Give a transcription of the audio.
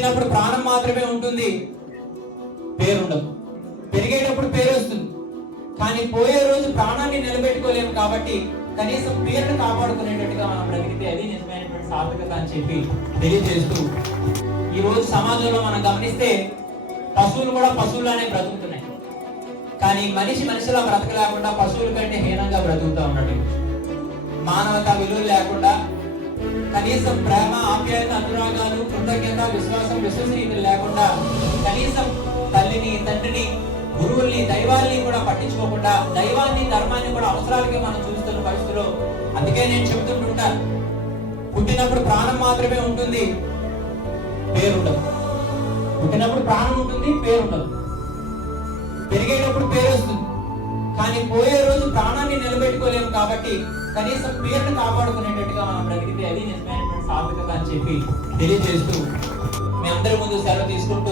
పుట్టినప్పుడు ప్రాణం మాత్రమే ఉంటుంది, పేరుండదు. పెరిగేటప్పుడు పేరు వస్తుంది, కానీ పోయే రోజు ప్రాణాన్ని నిలబెట్టుకోలేము. కాబట్టి కనీసం పేరును కాపాడుకునేటట్టుగా మనం బ్రతికితే అది నిజమైనటువంటి సార్థకత అని చెప్పి తెలియజేస్తూ, ఈ రోజు సమాజంలో మనం గమనిస్తే పశువులు కూడా పశువులానే బ్రతుకుతున్నాయి. కానీ మనిషి మనిషిలా బ్రతకలేకుండా పశువుల కంటే హీనంగా బ్రతుకుతూ ఉన్నాడు. మానవతా విలువలు లేకుండా, కనీసం ప్రేమ, ఆప్యాయత, అనురాగాలు, కృతజ్ఞత, విశ్వాసం, విశ్వసనీయతలు లేకుండా, కనీసం తల్లిని, తండ్రిని, గురువుల్ని, దైవాల్ని కూడా పట్టించుకోకుండా, దైవాన్ని, ధర్మాన్ని కూడా అవసరాలకి మనం చూస్తున్న పరిస్థితిలో, అందుకే నేను చెబుతుంటుంటాను, పుట్టినప్పుడు ప్రాణం మాత్రమే ఉంటుంది, పేరుండదు. పుట్టినప్పుడు ప్రాణం ఉంటుంది, పేరుండదు. పెరిగేటప్పుడు పేరు వస్తుంది, కానీ పోయే రోజు ప్రాణాన్ని నిలబెట్టుకోలేము. కాబట్టి కనీసం పేరును కాపాడుకునేటట్టుగా మనం బ్రతికితే అది నిజమైనటువంటి సార్థకత అని చెప్పి తెలియజేస్తూ మీ అందరి ముందు సెలవు తీసుకుంటూ